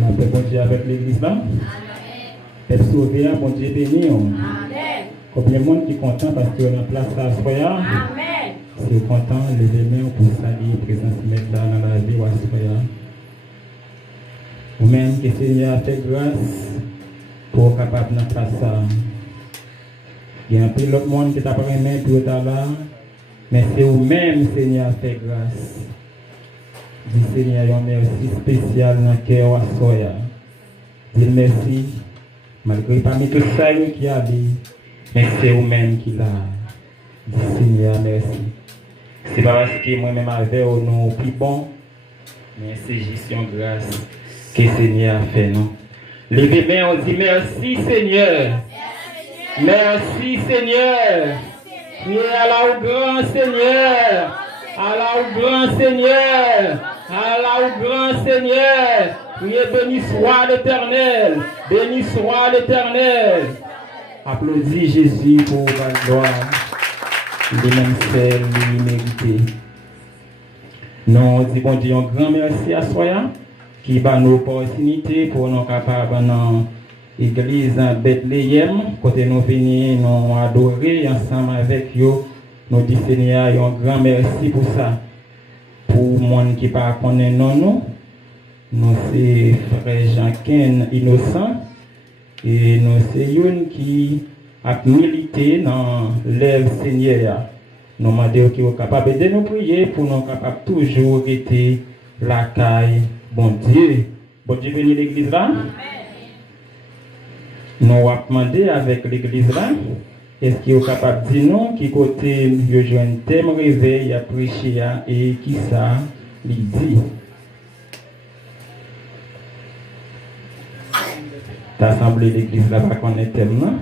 On a fait bon Dieu avec l'église là. Père sauvé, bon Dieu béni. Combien de monde qui est content parce qu'on a place à Soya. Si vous êtes content, levez les mains pour saluer la présence de là dans la vie à Soya. Vous-même que le Seigneur a fait grâce pour capable de faire ça. Il y a un peu d'autres monde qui t'a pris main pour là, mais c'est vous-même Seigneur a fait grâce. Dis Seigneur, un merci spécial dans le cœur à Soya. Dis merci, malgré parmi tout ça qui a dit, mais c'est vous-même qui l'a. Dis Seigneur, merci. C'est pas parce que moi-même avec nous plus bon, mais c'est juste une grâce que le Seigneur a fait, non? Levez main, on dit merci Seigneur. Merci Seigneur. Priez à la grand Seigneur. À la grand Seigneur. À la grand Seigneur. Priez, béni soit l'Éternel. Béni soit l'Éternel. Applaudis Jésus pour la gloire. Les mêmes celles, les mérités. Nous disons bon Dieu, un grand merci à Soya qui va nous opportunités pour nous capables dans l'église Bethléem. Côté nous venir, nous adorer ensemble avec eux. Nous disons Seigneur, un grand merci pour ça. Pour les gens qui ne connaissent pas nous c'est frère Jean-Ken Innocent et nous c'est une qui a milité dans l'œuvre Seigneur. Nous demandons qu'ils soient capables de nous prier pour nous capables toujours être la caille. Bon Dieu bénit l'église là. Nous avons demandé avec l'église là, est-ce qu'il est capable de dire non, qui côté il joue un thème réveil à prêcher et qui ça lui dit. L'assemblée de l'église là va connaître thème là.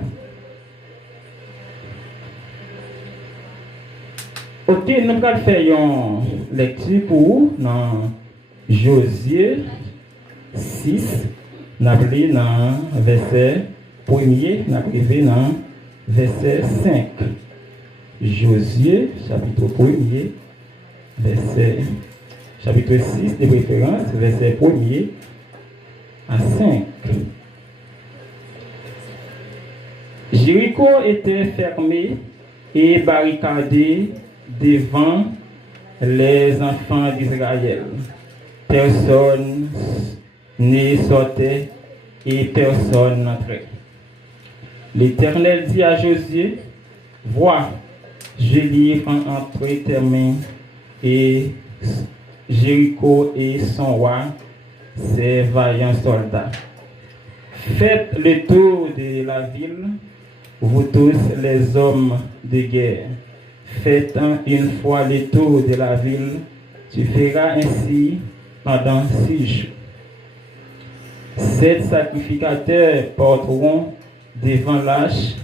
Ok, nous allons faire une lecture pour dans Josué 6, nous allons dans verset 1er, nous allons dans verset 5. Josué, chapitre 1er, chapitre 6 de préférence, verset 1er à 5. Jéricho était fermé et barricadé devant les enfants d'Israël. Personne ne sortait et personne n'entrait. L'Éternel dit à Josué, vois, je livre entre tes mains et Jéricho et son roi, ses vaillants soldats. Faites le tour de la ville, vous tous les hommes de guerre. Faites une fois le tour de la ville, tu feras ainsi pendant 6 jours. 7 sacrificateurs porteront devant l'arche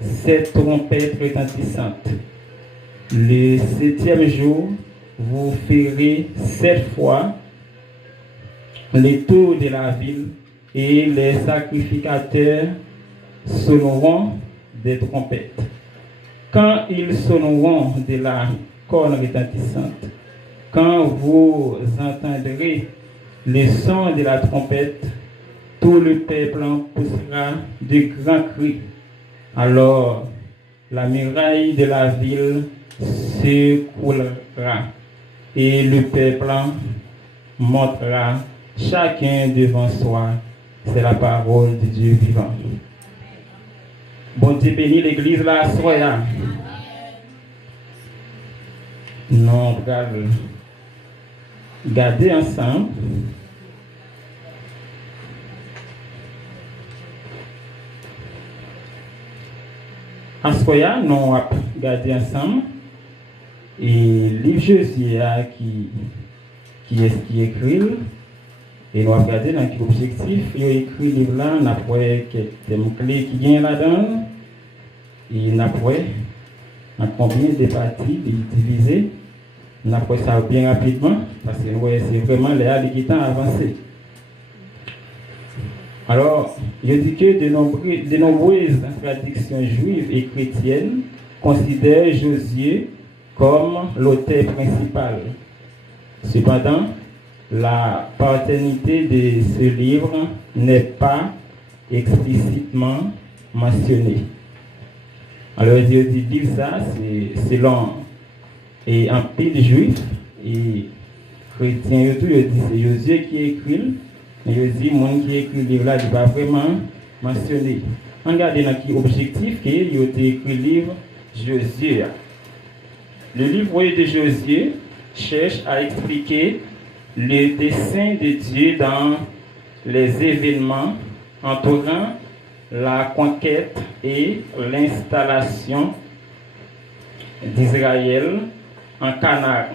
7 trompettes retentissantes. Le 7e jour, vous ferez 7 fois le tour de la ville et les sacrificateurs sonneront des trompettes. Quand ils sonneront de la corne retentissante, quand vous entendrez le son de la trompette, tout le peuple poussera de grands cris. Alors la muraille de la ville se coulera et le peuple montera chacun devant soi. C'est la parole de Dieu vivant. Bon Dieu bénit l'église là, soya. Nous allons garder ensemble. En soya, nous allons garder ensemble. Et livre Josué qui est ce qui écrit. Et nous allons regarder dans quel objectif il a écrit le livre là, nous avons quelques thèmes clés qui viennent là-dedans. Et nous avons combien de parties divisées. Nous avons ça bien rapidement, parce que c'est vraiment les qui sont avancés. Alors, je dis que de nombreuses traditions juives et chrétiennes considèrent Josué comme l'auteur principal. Cependant, la paternité de ce livre n'est pas explicitement mentionnée. Alors, Dieu dit ça, c'est selon et un pile juif et chrétien, tout, il dit c'est Josué qui écrit, mais il dit monde qui écrit le livre là, il n'est pas vraiment mentionné. Regardez dans quel objectif qu'il a écrit le livre Josué. Le livre de Josué cherche à expliquer le dessein de Dieu dans les événements entourant la conquête et l'installation d'Israël en Canaan.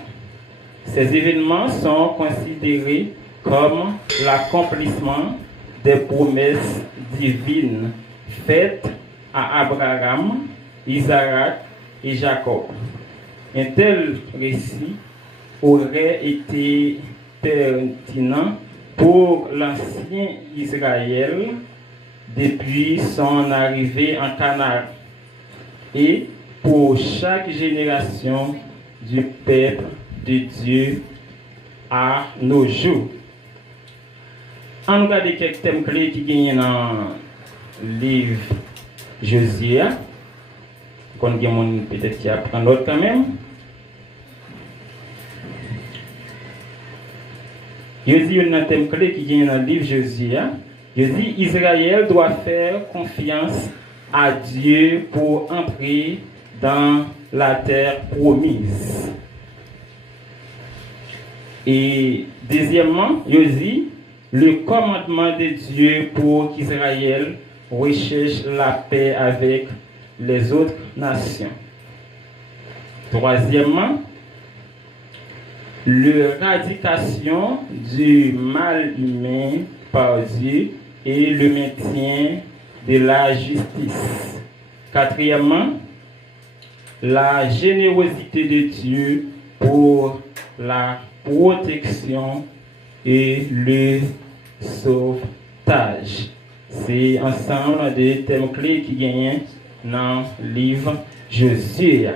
Ces événements sont considérés comme l'accomplissement des promesses divines faites à Abraham, Isaac et Jacob. Un tel récit aurait été pertinent pour l'ancien Israël depuis son arrivée en Canaan et pour chaque génération du peuple de Dieu à nos jours. On regarde quelques thèmes clés qui gagnent dans le livre Josué. Qu'on gagne peut-être qui apprend l'autre quand même. Je dis un thème clé qui gagne dans le livre Josué. Je dis Israël doit faire confiance à Dieu pour entrer dans la terre promise. Et deuxièmement, je dis le commandement de Dieu pour qu'Israël recherche la paix avec les autres nations. Troisièmement, l'éradication du mal humain par Dieu et le maintien de la justice. Quatrièmement, la générosité de Dieu pour la protection et le sauvetage. C'est ensemble des thèmes clés qui gagnent dans le livre Josué.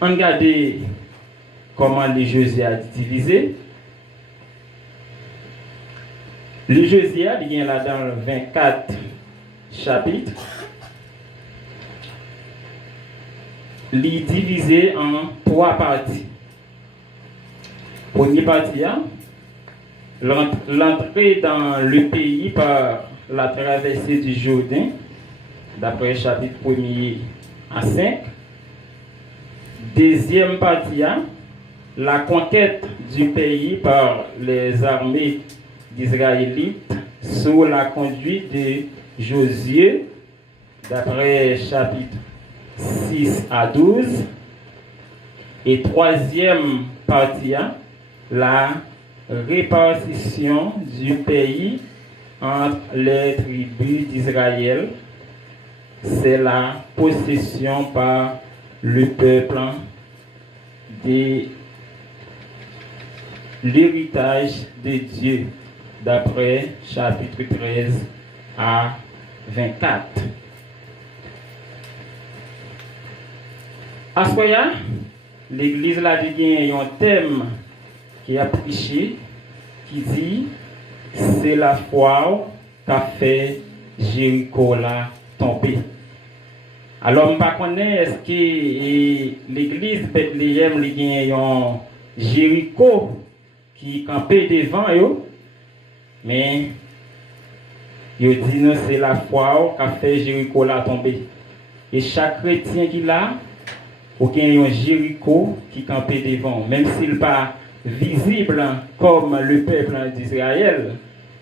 On regarde comment le Josué a divisé. Le Josué, il y a là dans 24 chapitres. Il est divisé en 3 parties. Première partie, l'entrée dans le pays par la traversée du Jourdain, d'après chapitre 1er à 5. Deuxième partie, la conquête du pays par les armées d'Israélites sous la conduite de Josué, d'après chapitre 6 à 12. Et troisième partie, la répartition du pays entre les tribus d'Israël. C'est la possession par le peuple de l'héritage de Dieu, d'après chapitre 13 à 24. À ce moment-là, l'église là dit un thème qui a prêché, qui dit c'est la foi qui a fait Jéricho là tomber. Alors, je ne sais pas est-ce que l'église Bethléem il y a un Jéricho qui campait devant eux, mais il dit non, c'est la foi qui a fait Jéricho là tomber. Et chaque chrétien qui l'a, il y a un Jéricho qui campait devant, même s'il n'est pas visible comme le peuple d'Israël,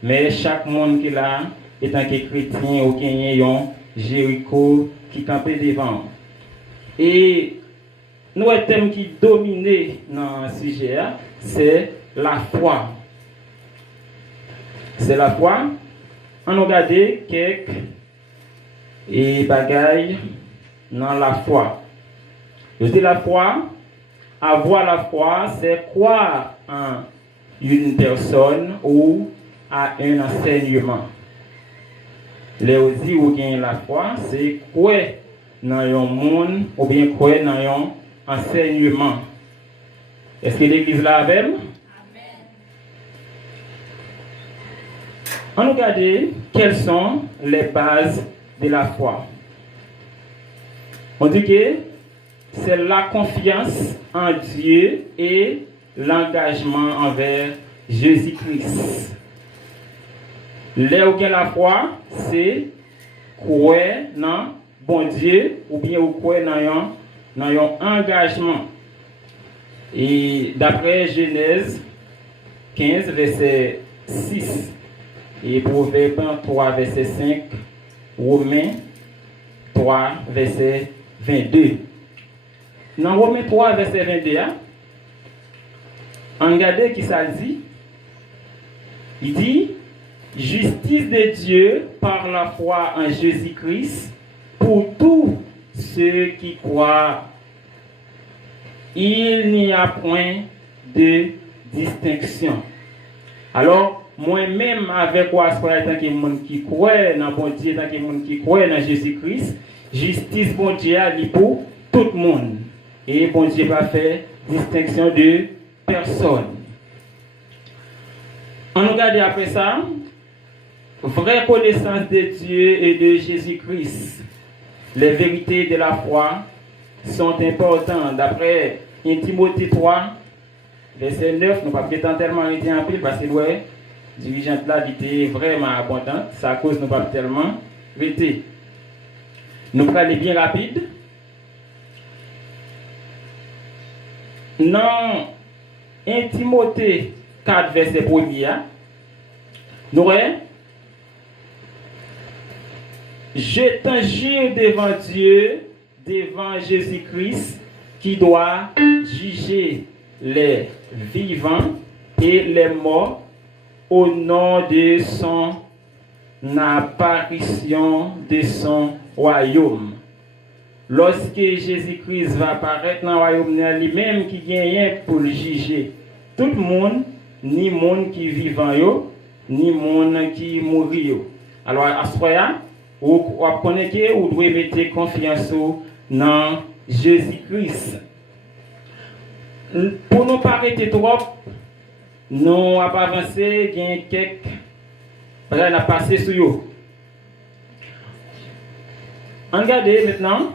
mais chaque monde qui l'a, étant que chrétien, il y a un Jéricho qui campait devant. Et nous, le thème qui dominait dans ce sujet, c'est la foi. C'est la foi. On a regardé quelques bagailles dans la foi. Je dis la foi, avoir la foi, c'est croire en une personne ou à un enseignement. Les aussi où gagne la foi, c'est croire dans un monde ou bien croire dans un enseignement. Est-ce que l'église là avec? On regarde quelles sont les bases de la foi. On dit que c'est la confiance en Dieu et l'engagement envers Jésus-Christ. Là où il y a la foi, c'est croire dans bon Dieu ou bien croire dans un engagement. Et d'après Genèse 15, verset 6, et Proverbe 3, verset 5, Romains 3, verset 22. Dans Romains 3, verset 22, on regarde qui ça dit. Il dit, justice de Dieu par la foi en Jésus-Christ pour tous ceux qui croient. Il n'y a point de distinction. Alors, moi-même, avec quoi, tant que monde qui croit dans bon Dieu, tant que monde qui croit dans Jésus-Christ, justice bon Dieu a dit pour tout le monde. Et bon Dieu va faire distinction de personne. On regarde après ça, vraie connaissance de Dieu et de Jésus-Christ. Les vérités de la foi sont importantes. D'après 1 Timothée 3, verset 9, nous ne pouvons pas tellement arrêter en pile parce que le dirigeant là était vraiment abondant. Ça cause nous pas tellement arrêter. Nous allons aller bien rapide. Dans 1 Timothée 4, verset 1er, nous voyons, je t'injure devant Dieu, devant Jésus-Christ, qui doit juger les vivants et les morts au nom de son apparition de son royaume. Lorsque Jésus-Christ va apparaître dans le royaume, lui-même qui gagne pour le juger tout le monde, ni monde qui vivant, ni monde qui mourit. Alors, à ce moment-là, vous connaissez que vous devez mettre confiance dans Jésus-Christ. Pour ne pas arrêter trop, nous avons avancé, il y a quelques brèves à passer sur eux. Regardez maintenant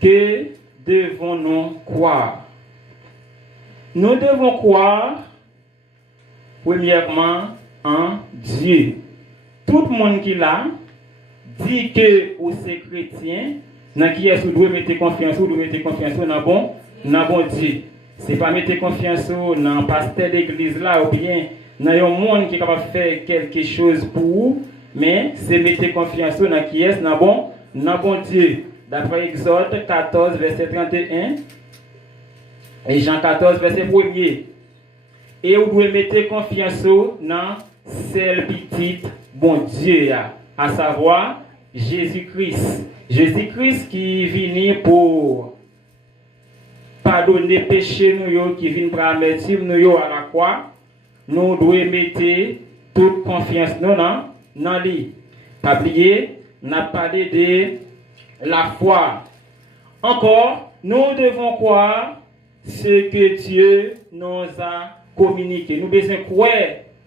que devons-nous croire. Nous devons croire, premièrement, en Dieu. Tout le monde qui l'a dit que vous êtes chrétien, dans qui est-ce que vous devez mettre confiance, vous devez mettre confiance dans bon Dieu. Ce n'est pas mettre confiance dans le pasteur d'église là, ou bien dans un monde qui est capable de faire quelque chose pour vous, mais c'est mettre confiance dans qui est-ce dans bon Dieu. D'après Exode 14, verset 31, et Jean 14, verset 1er. Et vous devez mettre confiance dans celle petite bon Dieu, à savoir Jésus-Christ. Jésus-Christ qui vient pour pardonner péché nous, qui vient pour amertume nous à la croix. Nous devons mettre toute confiance dans lui. Pas oublier, on a parlé de la foi. Encore, nous devons croire ce que Dieu nous a communiqué. Nous devons croire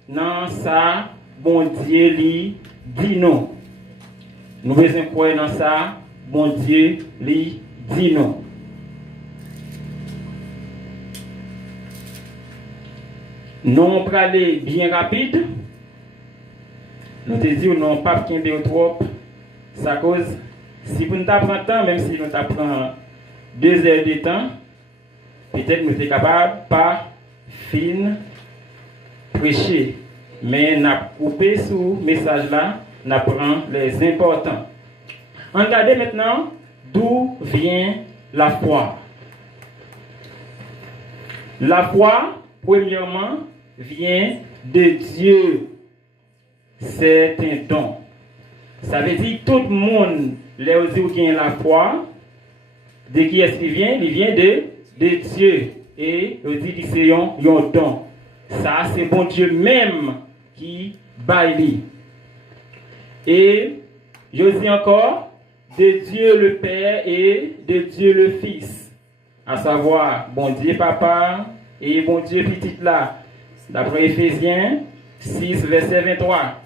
dans ça, bon Dieu lui dit non. Nous devons croire dans ça, bon Dieu lui dit non. Nous allons aller bien rapide. Nous te disons non pas qu'il y ait trop. Ça cause, si vous ne t'apprenez temps, même si nous t'apprenons 2 heures de temps, peut-être nous sommes capables pas fin prêcher. Mais nous avons coupé ce message là, nous apprenons les importants. Regardez maintenant d'où vient la foi. La foi, premièrement, vient de Dieu. C'est un don. Ça veut dire que tout le monde, les qui ont la foi, de qui est-ce qu'il vient? Il vient de Dieu. Et il dit que c'est un don. Ça, c'est bon Dieu même qui baille. Et je dis encore, de Dieu le Père et de Dieu le Fils. À savoir, bon Dieu Papa et bon Dieu Petit là. D'après Éphésiens 6, verset 23.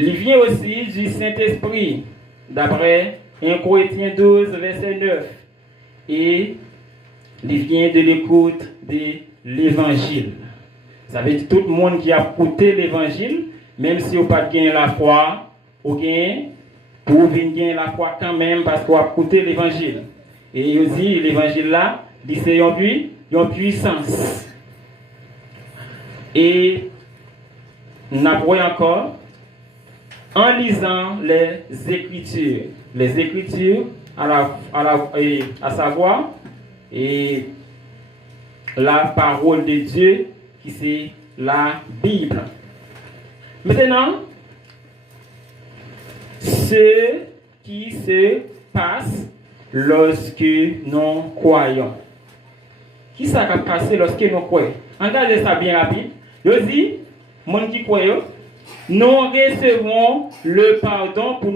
Il vient aussi du Saint-Esprit, d'après 1 Corinthiens 12, verset 9. Et il vient de l'écoute de l'Évangile. Ça veut dire tout le monde qui a écouté l'Évangile, même si vous n'avez pas gagné la foi, vous gagnez, pour venir gagner la foi quand même parce que vous avez écouté l'Évangile. Et il dit, l'Évangile là, c'est une puissance. Et nous avons encore, en lisant les Écritures à savoir, et la parole de Dieu qui c'est la Bible. Maintenant, ce qui se passe lorsque nous croyons. Qui ça va passer lorsque nous croyons? Regardez ça bien rapide. Je dis, mon qui croit, nous recevons le pardon pour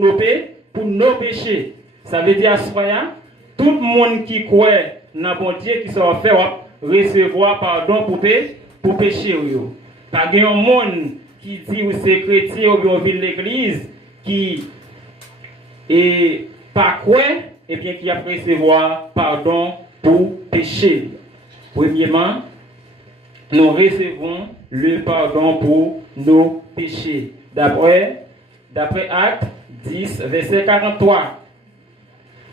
nos péchés. Ça veut dire, tout le monde qui croit dans bon Dieu qui sera fait recevoir pardon pour péché. Pas de monde qui dit ou c'est chrétien ou bien vit l'église qui est pas quoi et bien qui a recevoir pardon pour péché. Premièrement, nous recevons le pardon pour nos péchés. D'après Actes 10, verset 43.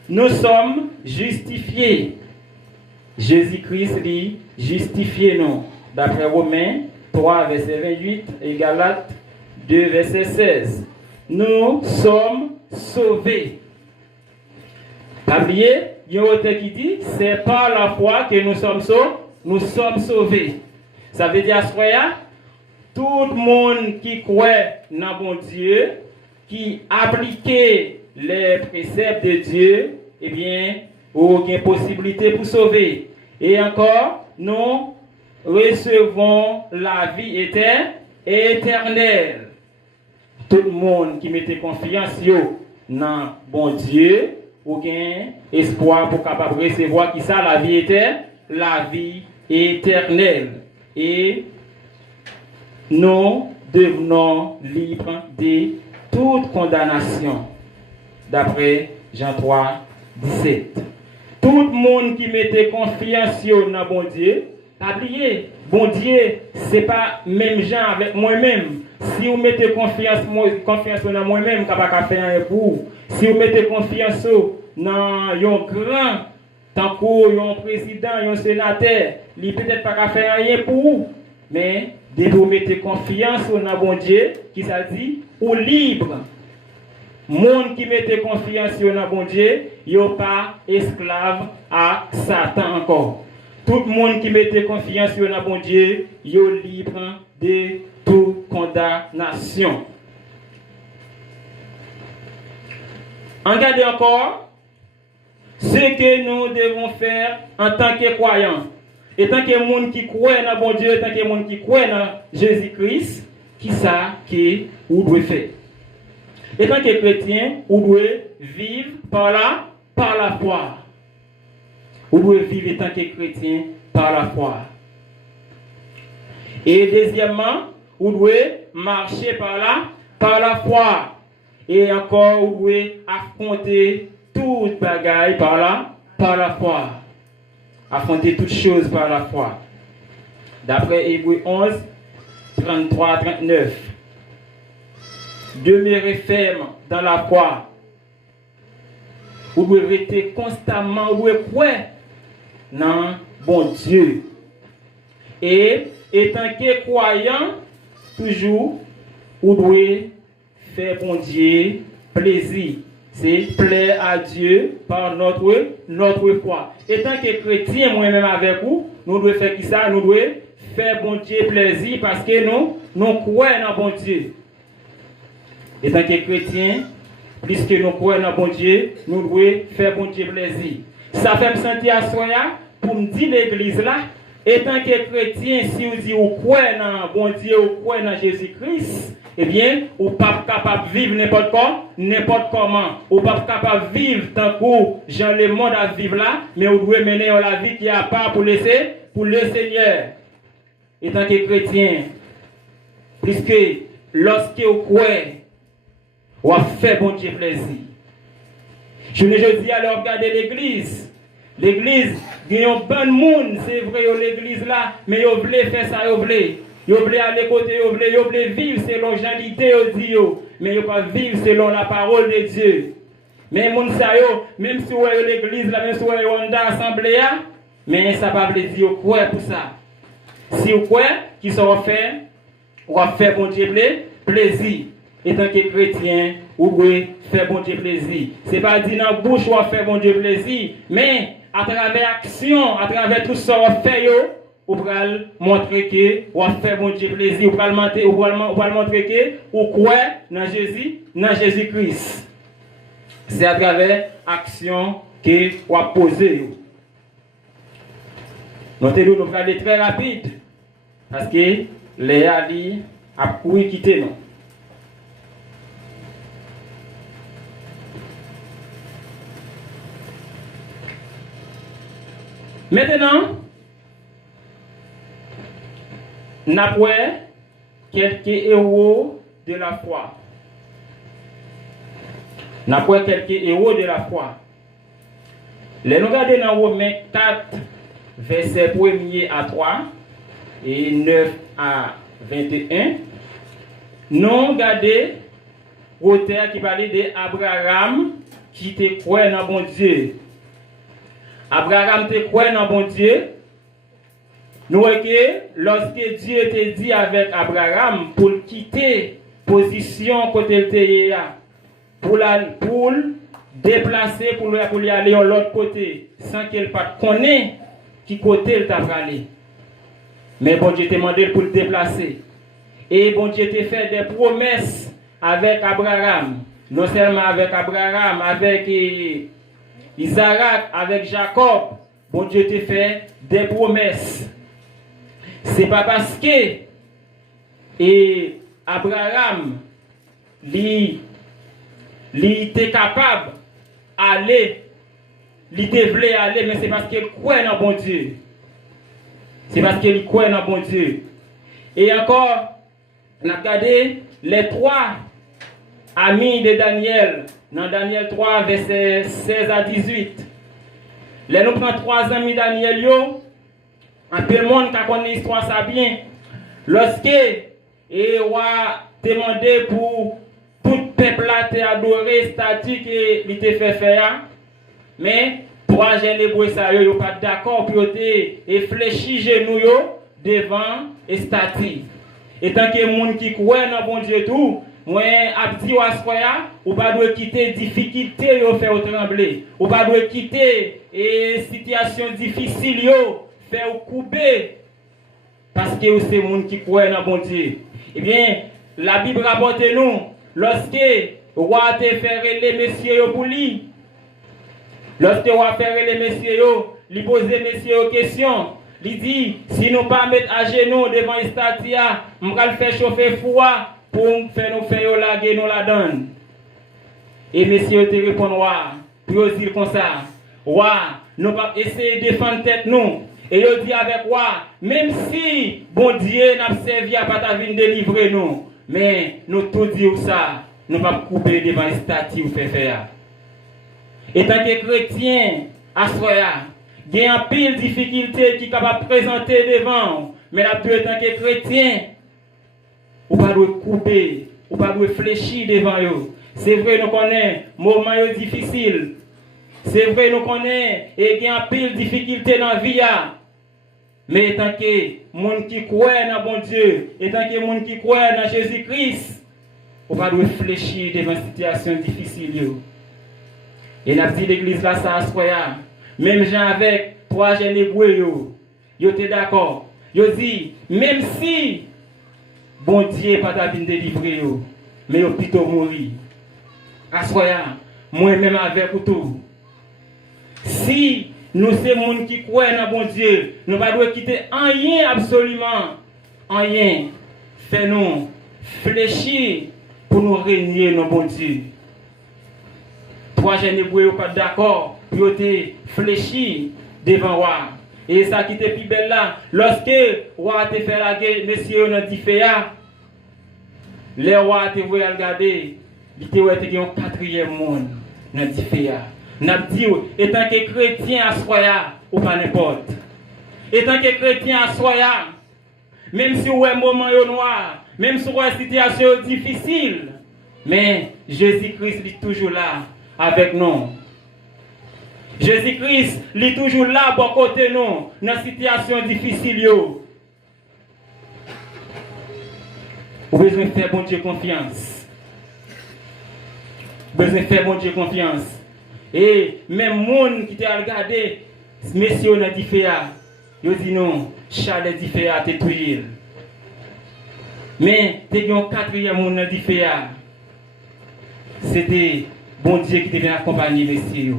Nous sommes justifiés. Jésus-Christ dit justifié nous. D'après Romains 3, verset 28 et Galates 2, verset 16. Nous sommes sauvés. Pas oublier, il y a un autre qui dit, c'est par la foi que nous sommes sauvés. Ça veut dire, tout le monde qui croit dans bon Dieu, qui applique les préceptes de Dieu, eh bien, aucune possibilité pour sauver. Et encore, nous recevons la vie éternelle. Tout le monde qui mettait confiance dans bon Dieu, aucun espoir pour capable recevoir qui ça la vie éternelle. Et nous devenons libres de toute condamnation. D'après Jean 3, 17. Tout le monde qui mettait confiance dans bon Dieu, oubliez, bon Dieu, ce n'est pas même gens avec moi-même. Si vous mettez confiance dans moi-même, je ne peux pas faire rien pour vous. Si vous mettez confiance dans un grand, tant qu'un président, un sénateur, il ne peut peut-être pas faire rien pour vous. Mais dès que vous mettez confiance dans bon Dieu, qui ça dit, ou libre. Monde qui mette confiance dans bon Dieu, il n'est pas esclave à Satan encore. Tout le monde qui mette confiance dans bon Dieu, il est libre de toute condamnation. Regardez encore ce que nous devons faire en tant que croyants. Et tant que monde qui croit dans bon Dieu, tant que monde qui croit dans Jésus-Christ, qui ça que vous devez faire? Et tant que chrétien, vous devez vivre par la foi. Vous devez vivre en tant que chrétien par la foi. Et deuxièmement, vous devez marcher par la foi. Et encore, vous devez affronter toute bagaille par la foi. Affronter toutes choses par la foi. D'après Hébreux 11, 33, 39. Demeurez ferme dans la foi. Vous devez rester constamment, vous devez croire dans bon Dieu. Et étant que croyant, toujours, vous devez faire bon Dieu plaisir. C'est plaire à Dieu par notre foi. Étant que chrétien, moi-même avec vous, nous devons faire qui ça? Nous devons faire bon Dieu plaisir parce que nous croyons dans bon Dieu. Et tant que chrétien, puisque nous croyons dans bon Dieu, nous devons faire bon Dieu plaisir. Ça fait me sentir à soi pour me dire l'église là, et tant que chrétien, si vous dites vous croyez dans bon Dieu, vous croyez dans Jésus-Christ, eh bien, vous n'êtes pas capable de vivre n'importe comment. Vous n'êtes pas capable de vivre tant que Jean le monde à vivre là, mais vous devez mener la vie qui a pas pour le Seigneur. en tant que chrétien, puisque lorsque vous croyez, vous fait bon Dieu plaisir. Je ne dis alors regardez l'église. L'église, il y a un bon monde, c'est vrai, l'église là, mais vous voulez faire ça, vous voulez. Vous voulez aller côté, vous voulez vivre selon l'idée, mais vous ne pas vivre selon la parole de Dieu. Mais moun sa yo, même si vous avez l'église là, même si vous avez une assemblée, mais ça ne va pas dire quoi pour ça. Si vous croyez qu'ils sont faits, vous faire bon Dieu plaisir. Et tant que chrétien, vous pouvez faire bon Dieu plaisir. Ce n'est pas dire dans la bouche vous faire bon Dieu plaisir, mais à travers l'action, à travers tout ça vous fait, vous pouvez montrer que vous fait bon Dieu plaisir. Vous pouvez montrer que vous croyez dans Jésus-Christ. C'est à travers l'action que vous posez. Notez-nous, nous allons aller très rapide. Parce que Léa dit a couru quitter nous. Maintenant, nous avons quelques héros de la foi. Nous avons quelques héros de la foi. Les nous regardons dans Romains 4, verset 1er à 3 et 9 à 21. Nous regardons l'auteur qui parlait d'Abraham qui te croit dans bon Dieu. Abraham te croit dans bon Dieu. Nous voyons que lorsque Dieu te dit avec Abraham pour quitter position côté de pour déplacer pour aller à l'autre côté sans qu'elle pas connaisse qui côté il t'a aller. Mais bon Dieu t'a demandé pour le déplacer. Et bon Dieu t'a fait des promesses avec Abraham. Non seulement avec Abraham, avec Isaac, avec Jacob. Bon Dieu t'a fait des promesses. C'est pas parce que Abraham il était capable d'aller, il voulait aller, mais c'est parce qu'il croit dans bon Dieu. C'est parce qu'il croit dans bon Dieu. Et encore, on a regardé les 3 amis de Daniel, dans Daniel 3, verset 16 à 18. Les nous prenons 3 amis de Daniel, un peu le monde qui connaît l'histoire ça bien. Lorsque on a demandé pour tout peuple là adorer statue qu'il était fait faire, mais 3 jeunes hébreux ça yo pas d'accord pour et fléchir genoux devant et statue. Et tant que monde qui croit dans bon Dieu tout, moi a dit ou pas doit quitter difficulté yo faire trembler, ou pas doit quitter et situation difficile yo faire couper parce que c'est monde qui croit dans bon Dieu. Eh bien, la Bible rapporte nous lorsque roi te faire les messieurs pour lui. Lorsque roi faire les messieurs, lui poser messieurs questions. Il dit si nous pas mettre à genoux devant une statue, on va faire chauffer froid pour faire nous faire laguer nous la donne. Et messieurs te répondent puis dire comme ça. Nous pas essayer de défendre tête nous. Et il dit avec même si bon Dieu n'a servi à pas ta vie délivrer nous, mais nous tout dire ça, nous pas couper devant une statue ou faire. Et tant que chrétien, à soya, il y a un pile de difficultés qui est capable de présenter devant, mais la plus tant que chrétien, ou pas de couper, ou pas de fléchir devant eux. C'est vrai, nous connaissons moments difficiles. C'est vrai, nous connaissons et il y a un pile de difficultés dans la vie. Mais tant que monde qui croit dans bon Dieu, et tant que monde qui croit dans Jésus-Christ, on va devoir fléchir devant une situation difficile. Et nous avons dit l'église là, ça a même gens avec 3 jeunes hébreux, ils étaient d'accord. Ils ont dit, même si bon Dieu n'est pas de délivrer, mais ils plutôt mourir. Assoya, moi-même avec tout. Si nous sommes les gens qui croient dans bon Dieu, nous ne devons pas quitter rien absolument. Rien. Fais-nous fléchir pour nous régner dans bon Dieu. 3 jeunes hébreux pas d'accord, ils ont fléchi devant moi. Et ça qui était plus belle là, lorsque roi te fait la guerre, messieurs, on a dit fait les rois te voient regarder, ils te voient un quatrième monde, on a dit fait on a dit, étant que chrétien à soya, ou pas n'importe. Étant que chrétien à soya, même si vous avez un moment noir, même si vous avez une situation difficile, mais Jésus-Christ est toujours là avec nous. Jésus-Christ est toujours là pour côté nous dans une situation difficile. Vous avez besoin de faire bon Dieu confiance. Vous avez besoin de faire bon Dieu confiance. Et même les gens qui t'a regardé, messieurs, on a dit faire. Ils disent non, Charles dit faire, t'es tué. Mais t'es un quatrième monde qui dit faire. C'était bon Dieu qui devait accompagner messieurs.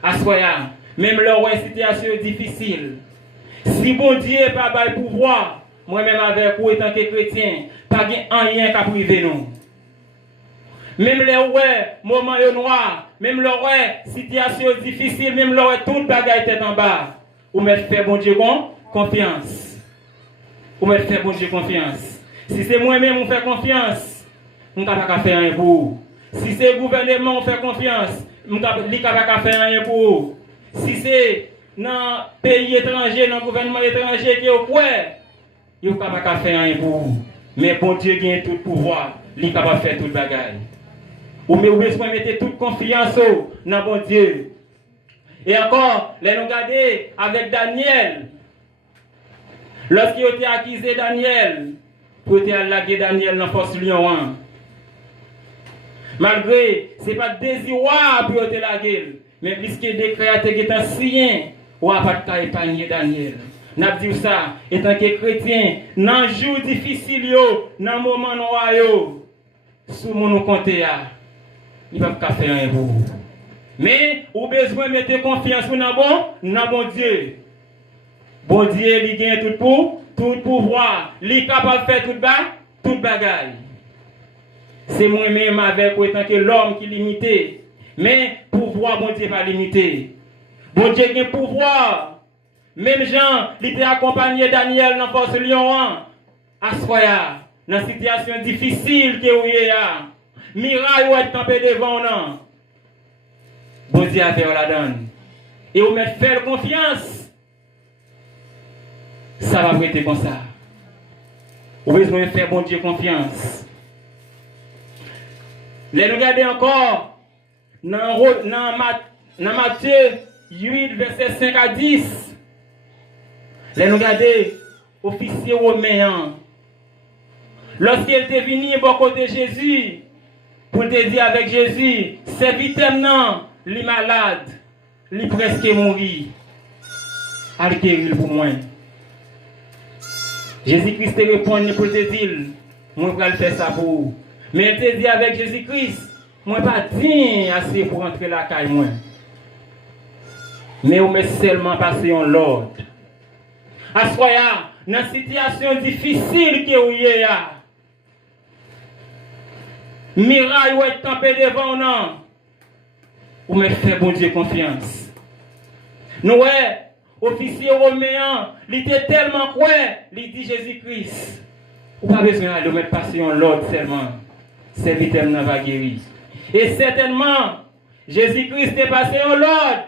Assoya, même leur situation difficile. Si bon Dieu n'a pas de pouvoir, moi-même avec vous, étant que chrétien, pas rien qu'à priver nous. Même les moments noirs, même les situations difficiles, même les toute bagaille tête en bas, vous mettez faire bon Dieu confiance. Vous mettez faire bon Dieu confiance. Si c'est moi-même qui fais confiance, je ne peux pas faire rien pour vous. Si c'est le gouvernement qui fait confiance, je ne peux pas faire rien pour vous. Si c'est dans le pays étranger, dans le gouvernement étranger qui est au point, je ne peux pas faire rien pour vous. Mais bon Dieu gagne tout pouvoir, il est capable de faire toute bagaille. Ou mais vous besoin de mettre toute confiance dans bon Dieu. Et encore, les nous regarder avec Daniel. Lorsqu'il a été accusé Daniel, pour être lagué Daniel dans la force lion. Malgré, ce n'est pas désirable pour être lagué, mais puisque des créateurs qui sont siens, on n'a pas de épargner Daniel. N'a dit ça, étant que chrétien, dans les jours difficiles, dans les moments noirs, sous mon compte, il ne va pas faire un pour. Mais, vous avez besoin de mettre confiance dans bon Dieu. Bon Dieu, il gagne tout pouvoir. Il est capable de faire toute bagaille. C'est moi-même avec vous, étant que l'homme qui est limité. Mais, pouvoir, bon Dieu, n'est pas limité. Bon Dieu a pouvoir. Même Jean, il était accompagné Daniel dans la force lion. À Soya, dans une situation difficile que vous avez. Miraille ou être campé devant nous. Bon Dieu a fait la donne. Et vous mettez faire confiance. Ça va prêter comme ça. Vous avez besoin de faire bon Dieu confiance. Les regardez encore dans Matthieu 8, verset 5 à 10. Les regardez, officier romain. Lorsqu'il était venu pour côté Jésus, pour te dire avec Jésus, c'est vite maintenant, les malades, les presque mourir. Allez guérir pour moi. Jésus-Christ te répond pour te dire, moi je vais faire ça pour vous. Mais il te dit avec Jésus-Christ, moi pas digne assez pour entrer la caille moi. Mais on met seulement passer en l'ordre. À soya, dans une situation difficile que vous y a. Miraille ou être campé devant nous. Ou me faire bon Dieu confiance. Nous, officier romain, il était tellement quoi, il dit Jésus-Christ. Ou pas besoin de mettre passer en l'ordre seulement. Serviteur va guérir. Et certainement, Jésus-Christ est passé en l'ordre.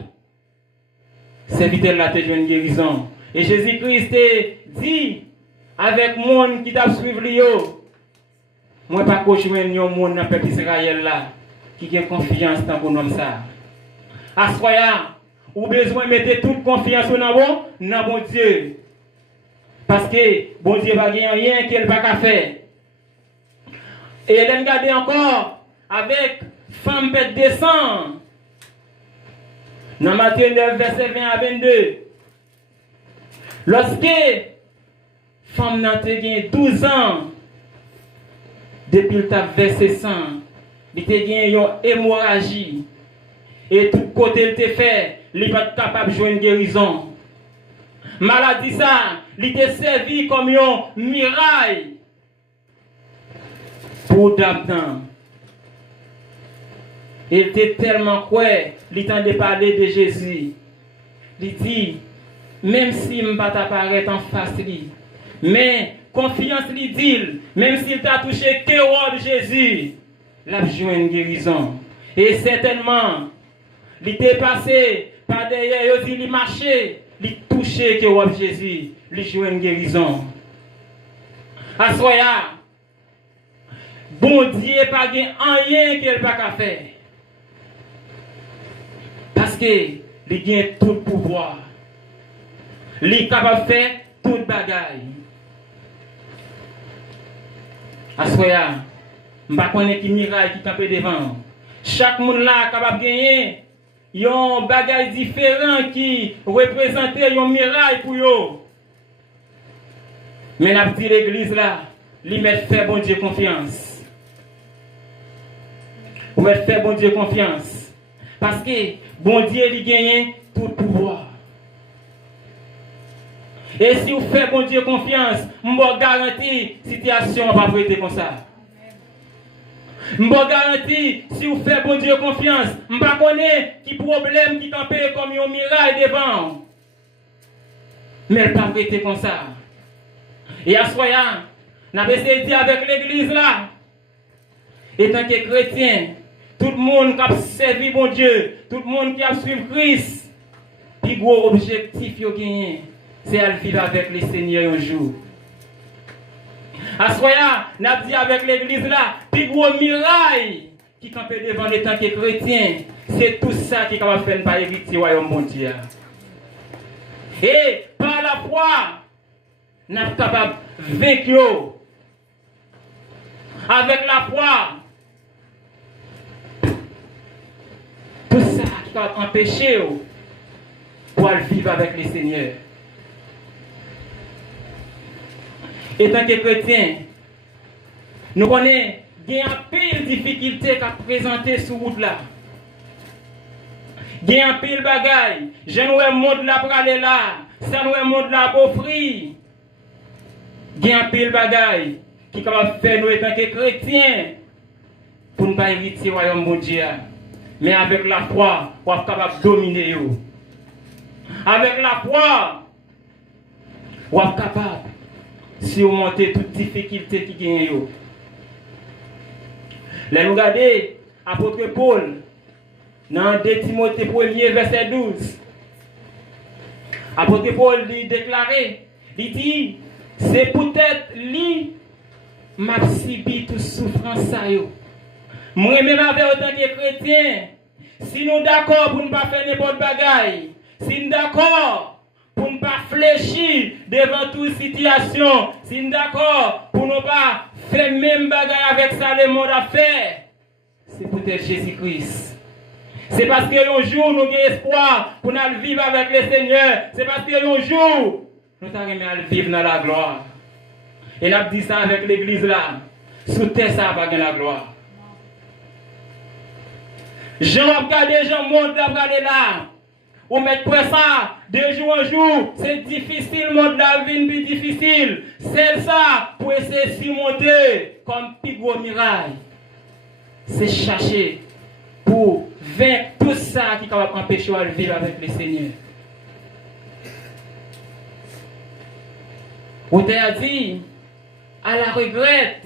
Serviteur là te une guérison. Et Jésus-Christ dit avec le monde qui t'a suivi, moi pas que je suis un monde dans le peuple Israël là qui a confiance dans mon homme ça. À soya, ou besoin de mettre toute confiance dans bon Dieu. Parce que bon Dieu va gagner rien qu'il va pas faire. Et elle regarde encore avec femme pète descend. Dans Matthieu 9, verset 20 à 22. Lorsque femme n'a gagné 12 ans, depuis le temps versé sang, il a gagné une hémorragie. Et tout côté il te fait, il n'est pas capable de jouer une guérison. Maladie ça, il était servi comme un miraille pour d'abord. Il était tellement quoi, il tente de parler de Jésus. Il dit, même si je ne pas t'apparaître en face lui. Mais confiance lui dit, même s'il t'a touché que de Jésus, l'a joué une guérison. Et certainement, il était passé par derrière, il marchait, il touchait que de Jésus, il joué une guérison. À soya, bon Dieu pas rien qu'il n'a pas faire. Parce que il a tout pouvoir. Il est capable de faire toute bagaille. Assoya, je ne connais pas qui miracle qui campe devant. Chaque monde là est capable de gagner. Il y a un bagage différent qui représente un miracle pour eux. Mais la petite église là, lui met fait bon Dieu confiance. Vous mettez fait bon Dieu confiance. Parce que bon Dieu lui gagne tout pouvoir. Et si vous faites bon Dieu confiance, je vous garantis la situation ne va pas être comme ça. Je vous garantis, si vous faites bon Dieu confiance, je ne connais pas qui problème qui campé comme un miracle devant. Mais elle ne va pas être comme ça. Et à soya, nous avons essayé de dire avec l'église là, étant que chrétien, tout le monde qui a servi bon Dieu, tout le monde qui a suivi Christ, le gros objectif qu'il a gagné, c'est à vivre avec le Seigneur un jour. À soya, nous avons dit avec l'église là, le gros miracle qui campé devant les tant que chrétien, c'est tout ça qui est capable de faire par héritier au royaume bon Dieu. Et par la foi, nous sommes capables de vaincre. Avec la foi, tout ça qui va empêcher pour vivre avec le Seigneur. Et tant que chrétien, nous connaissons qu'il y a pile de difficultés à présenter sur route là. Il y a pile de bagailles. Je nous ai monde là pour aller là. Ça nous est monde là pour offrir. Il y a pile de bagailles qui va faire nous tant que chrétiens pour ne pas hériter le royaume de Dieu. Mais avec la foi, on est capable de dominer. Avec la foi, on est capable de surmonter toutes les difficultés qui gagnent. Là, nous regardons l'apôtre Paul dans 2 Timothée 1er, verset 12. L'apôtre Paul lui déclaré, il dit, c'est peut-être lui m'a subi toute souffrance. Moi-même, avec autant que chrétien, si nous d'accord pour ne pas faire n'importe bagaille, si nous d'accord pour ne pas fléchir devant toute situation, si nous d'accord pour ne pas faire même bagaille avec ça le monde à faire, c'est peut-être Jésus-Christ. C'est parce qu'un jour nous avons espoir pour nous vivre avec le Seigneur. C'est parce qu'un jour nous allons vivre dans la gloire. Et nous avons dit ça avec l'église là. Sous terre, ça va gagner la gloire. Jean a regardé, Jean monde a regardé là. Ou mettre pour ça, de jour en jour, c'est difficile, le monde la vie plus difficile. C'est ça pour essayer de surmonter comme plus gros miracle. C'est chercher pour vaincre tout ça qui va empêcher de vivre avec le Seigneur. On t'a dit, à la regrette,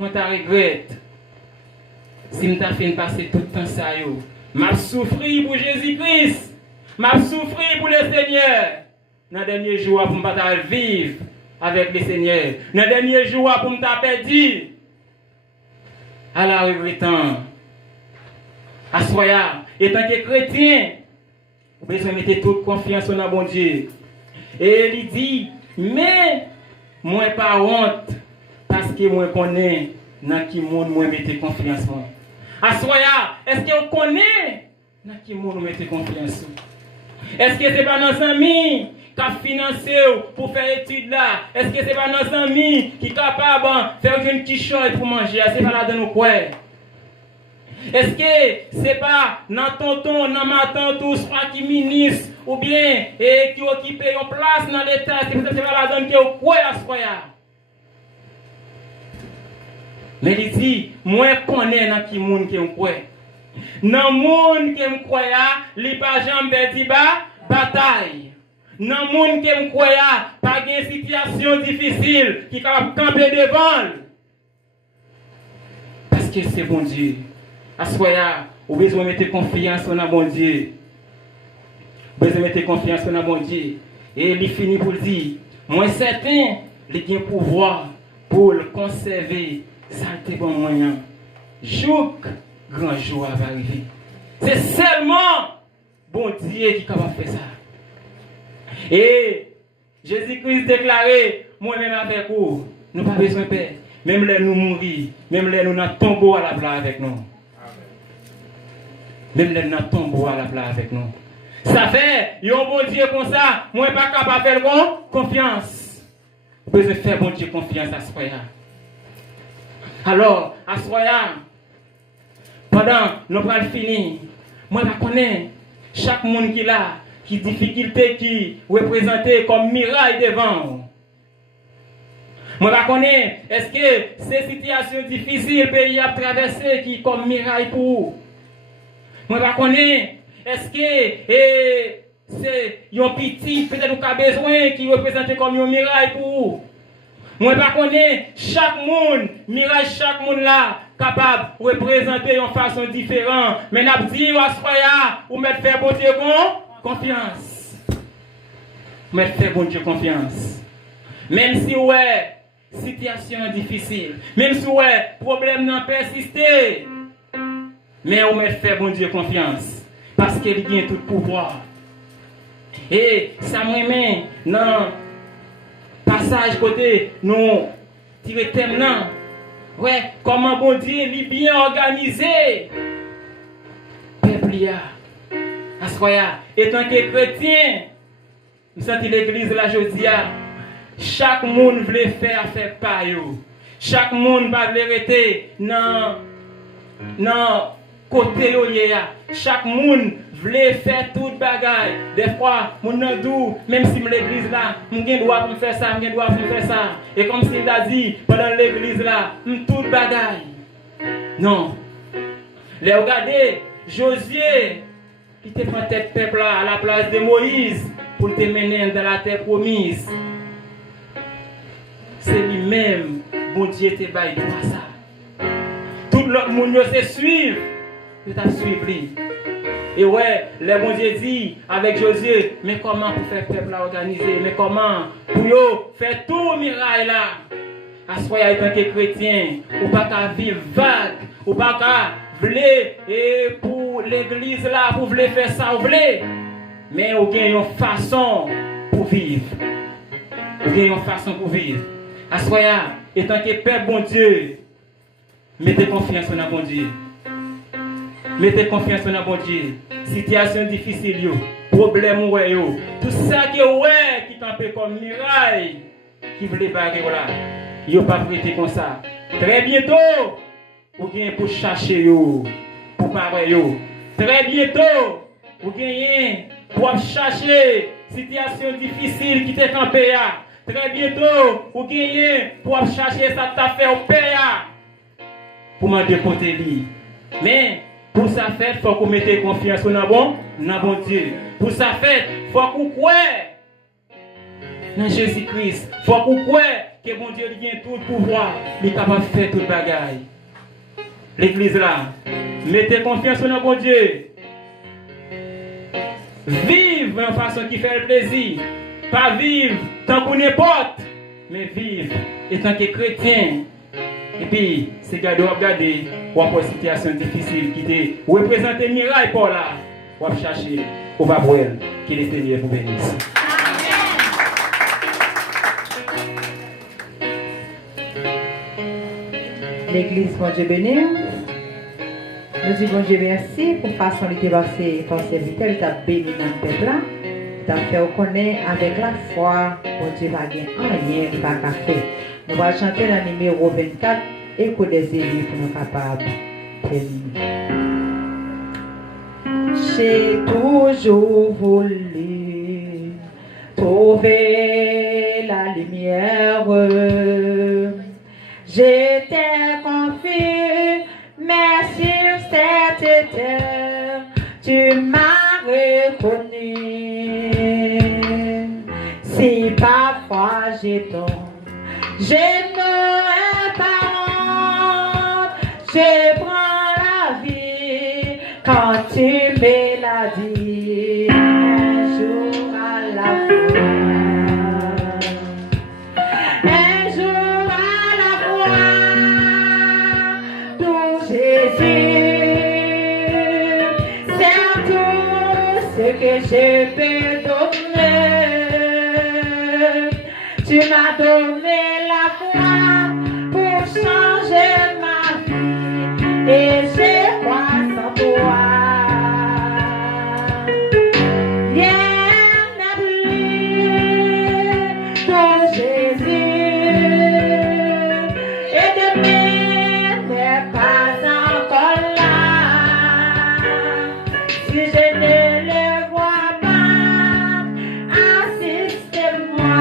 on t'a regrette. Si je t'ai fait passer tout le temps ça, m'a souffri pour Jésus-Christ. M'a souffri pour le Seigneur. Dans les derniers jours, pour me vivre avec le Seigneur. Dans les derniers jours, pour me perdu. À la regrettant. À soya, étant que chrétien, vous avez besoin de mettre toute confiance dans bon Dieu. Et il dit, mais moi pas honte, parce que moi connais dans qui monde moi mettez confiance. À soya, est-ce que vous connaissez dans qui monde mettez confiance? Est-ce que ce n'est pas nos amis qui ont financé pour faire l'étude là? Est-ce que ce n'est pas nos amis qui sont capables de faire une petite chose pour manger? C'est pas là de nous quoi? Est-ce que ce n'est pas dans tonton, dans ma tante, ou soit qui ministre, ou bien qui occupe une place dans l'État? C'est pas là de nous quoi à ce point-là? Mais il dit, moi je connais dans qui monde qui est quoi. Dans le monde qui me croit, il n'y a pas jamais dit bataille. dans le monde qui me croit, pas de situation difficile qui va camper devant. Parce que c'est bon Dieu. À ce moment-là, vous avez besoin de mettre confiance en bon Dieu. Vous avez besoin de mettre confiance en bon Dieu. Et il finit pour dire, moi certain, il a un pouvoir pour le conserver. Ça c'est bon moyen. Jour, grand jour va arriver. C'est seulement bon Dieu qui est capable de faire ça. Et Jésus-Christ déclaré, moi-même avec vous, nous n'avons pas besoin de paix. Même les nous mourir, même les nous dans tombeau à la place avec nous. Même les nous dans tombeau à la place avec nous. Ça fait, il y a un bon Dieu comme ça, moi je ne suis pas capable de faire confiance. Vous devez faire bon Dieu confiance à ce soir. Alors, à ce soir, pendant nous allons finir, moi je connais chaque monde qui a, qui difficulté qui représenté comme miraille devant. Moi je connais, est-ce que ces situations difficiles que le pays a traversées qui comme miraille pour vous? Moi je connais, est-ce que c'est un petit peut-être qui a besoin qui représente comme un miraille pour vous? Moi je connais chaque monde, miraille chaque monde là, capable de représenter une façon différente. Mais nous disons à ce moment-là, vous mettez faire bon Dieu confiance. Vous mettez faire bon Dieu confiance. Même si ouais, situation difficile, même si ouais, problème n'a persisté, mais vous mettez faire bon Dieu confiance. Parce qu'il a tout pouvoir. Et ça me met dans passage côté nous tirer thème non. Ouais, comment bon Dieu est bien organisé. Peuple à ce moment-là, étant que chrétien, nous sentons l'église là aujourd'hui. Chaque monde veut faire par eux. Chaque monde va rester dans côté où chaque monde voulait faire toute bagaille. Des fois, mon nom même si l'église là, je dois faire ça, je dois faire ça. Et comme s'il a dit, pendant l'église là, toute bagaille. Non. Les regardez, Josué, qui te prend tête peuple là à la place de Moïse pour te mener dans la terre promise. C'est lui-même, bon Dieu te baille pour ça. Tout l'autre monde se suivre. Tu t'as suivi. Et ouais, le bon Dieu dit avec Josué, mais comment pour faire peuple à organiser? Mais comment pour faire tout miracle là? À ce moment-là, étant que chrétien, ou pas qu'à vivre vague, ou pas qu'à vouloir et pour l'église là, pour vouloir faire ça, vous voulez. Mais vous avez une façon pour vivre. Vous avez une façon pour vivre. À ce moment-là, étant que Père bon Dieu, mettez confiance en bon Dieu. Mettez confiance en bon Dieu. Situation difficile, problème, tout ça qui est comme miraille, qui veut barrer là, il n'y a pas prêté comme ça. Très bientôt, vous gagnez pour chercher, pour parler. Très bientôt, vous gagnez pour chercher situation difficile qui est campé. Très bientôt, vous gagnez pour chercher ça t'a fait au pays. Pour m'en déporter. Mais, pour ça fait, il faut que vous mettez confiance dans bon Dieu. Pour ça fait, il faut que vous croyez dans Jésus-Christ. Il faut que vous croyez que bon Dieu a tout pouvoir. Il est capable de faire toute bagaille. L'église là, mettez confiance dans bon Dieu. Vive en façon qui fait le plaisir. Pas vivre tant qu'on n'importe, mais vivre étant que chrétien. Et puis, c'est regarder, ou avoir une situation difficile qui te représente un miracle pour là, ou chercher, ou va voir que le Seigneur vous bénisse. L'église, bon Dieu béni. Nous disons bon Dieu merci pour la façon dont il a passé ton serviteur, il t'a béni dans le peuple là. Il t'a fait reconnaître avec la foi, bon Dieu va gagner rien, il va faire. Nous allons chanter le numéro 24, Écho des élus pour nous capables. J'ai toujours voulu trouver la lumière. J'étais confus, mais sur cette terre, tu m'as reconnu. foi je tombe. Je n'aurai pas honte, je prends la vie quand tu me l'as dit. Un jour à la fois, un jour à la fois, tout Jésus, c'est tout ce que je peux donner. Tu m'as donné la foi pour changer ma vie et je crois en toi. Rien n'a plus ton Jésus et demain n'est pas encore là. Si je ne le vois pas, assiste-moi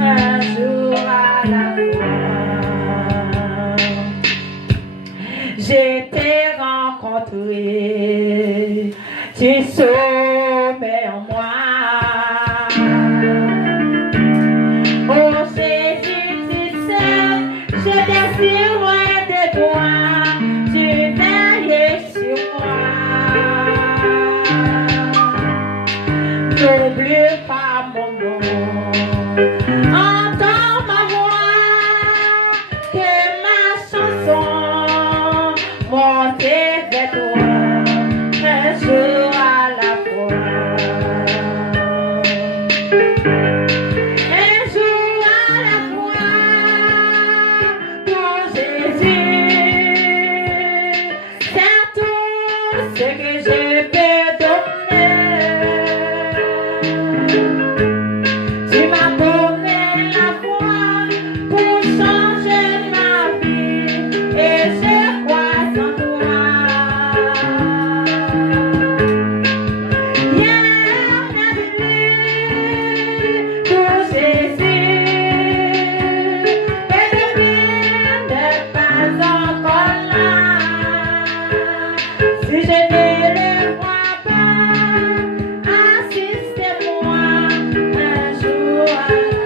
un jour à la fois. Je t'ai rencontré, tu sommets en moi. Oh Jésus, tu sais, je désire loin de toi, tu veilles sur moi. N'oublie pas mon nom, entends ma voix, que ma chanson monte vers toi, un jour à la fois. Un jour à la fois, ton Jésus, c'est tout ce que je peux donner. Tu m'as donné la foi pour changer ma vie et je crois en toi. Rien n'a plus pour Jésus et demain n'est pas encore là. Si je ne le vois pas, assiste-moi un jour à la.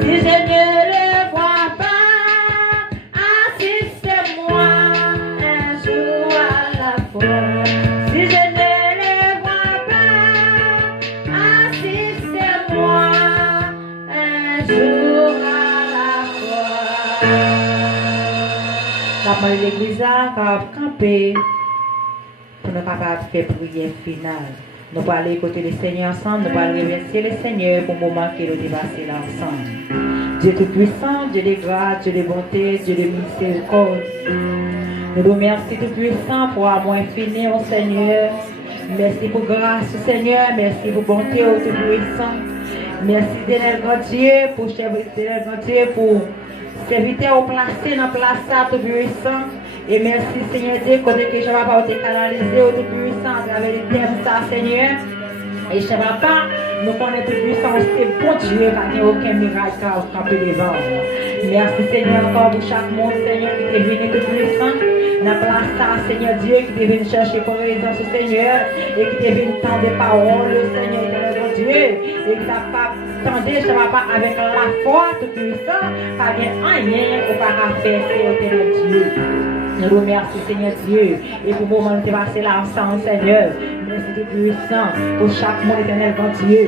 Si je ne le vois pas, assiste-moi un jour à la fois. Si je ne le vois pas, assiste-moi un jour à la fois. La parole de l'église a campé pour nous capables de faire prière finale. Nous allons aller écouter le Seigneur ensemble, nous allons remercier le Seigneur pour le moment qu'il a dépassé là ensemble. Dieu Tout-Puissant, Dieu de grâce, Dieu de bonté, Dieu de miséricorde. Nous vous remercions Tout-Puissant pour amour infini au Seigneur. Merci pour grâce au Seigneur, merci pour bonté au Tout-Puissant. Merci d'éternel grand Dieu pour éternel grand Dieu pour serviteur au placé dans la place Tout-Puissant. Et merci Seigneur Dieu, côté que je ne vais pas te canaliser au Tout-Puissant à travers les thèmes ça Seigneur. Et je ne vais pas nous connaître Tout-Puissant, c'est bon Dieu, car il n'y a aucun miracle à camper devant. Merci Seigneur encore pour chaque monde Seigneur qui est venu Tout-Puissant. Dans la place Seigneur Dieu qui est venu chercher pour raison ce Seigneur et qui est venu tendre des paroles Seigneur éternel Dieu. Et qui n'a pas tendu, je ne vais pas avec la foi Tout-Puissant, car il n'y a rien qu'on va faire, éternel Dieu. Nous remercions Seigneur Dieu et pour le moment nous sommes passés là ensemble Seigneur. Merci Tout-Puissant pour chaque monde éternel grand Dieu.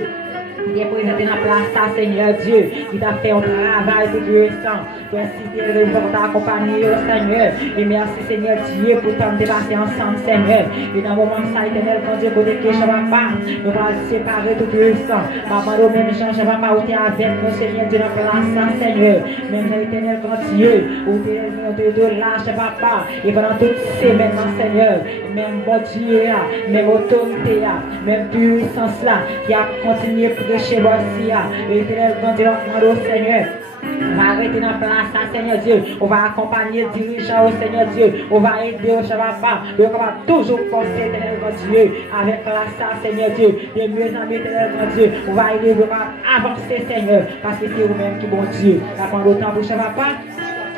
Qui est présenté dans la place Seigneur Dieu. Qui t'a fait un travail Tout-Puissant. Merci Seigneur pour t'accompagner Seigneur. Et merci Seigneur Dieu pour t'en dépasser ensemble Seigneur. Et dans le moment ça éternel grand Dieu pour que je ne vais pas. Nous allons séparer Tout-Puissant. Maman nous même Jean je ne vais pas ôter avec nous Seigneur Dieu dans la place Seigneur. Même éternel grand Dieu. Où tu es de là je ne vais pas. Et pendant toutes ces maintenant Seigneur. Même bon Dieu, même autorité, même puissance là. Qui a continué pour prêcher voici. Et éternel grand Dieu au Seigneur. On va arrêter dans la place, Seigneur Dieu. On va accompagner le dirigeant au Seigneur Dieu. On va aider au Shabbat. On va toujours penser, éternel Dieu, avec la Seigneur Dieu. De mieux en mieux, éternel Dieu. On va aider, on va avancer, Seigneur. Parce que c'est vous-même qui bon Dieu. La prendre autant pour Shabbat.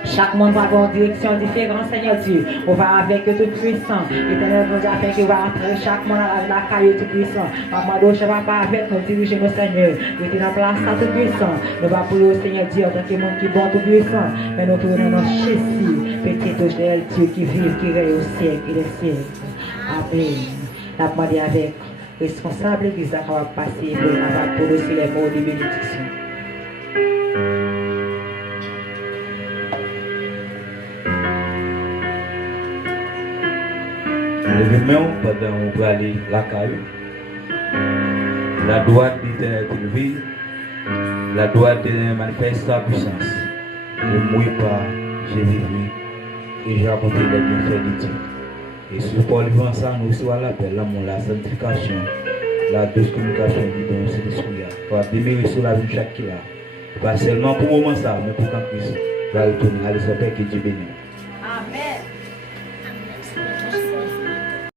Chaque monde va avoir une direction différente, Seigneur Dieu. On va avec eux tout puissant. Éternel, nous afin qu'il va entrer chaque monde à la caille tout puissant. Maman, je ne vais pas avec nous diriger nos seigneurs. Nous sommes dans place tout puissant. Nous va pour le Seigneur Dieu en tant que monde qui est bon tout puissant. Mais nous tournons dans Jésus, petit Dieu qui vit, qui règne au siècle et les siècles. Amen. Nous avons demandé avec responsable l'église qui va passer pour aussi les mots de bénédiction. Levez-moi pendant qu'on va aller la caille. La droite d'éternel élevé, la droite d'éternel manifeste sa puissance. Ne mouille pas, j'ai vécu et j'ai apporté les bienfaits de Dieu. Et si nous parlons ça, nous aussi à l'appel, la sanctification, la douce communication du don de l'esprit. Pour demeurer sur la vie de chaque qui là. Pas seulement pour le moment ça, mais pour quand Christ va retourner à l'esprit que Dieu bénit.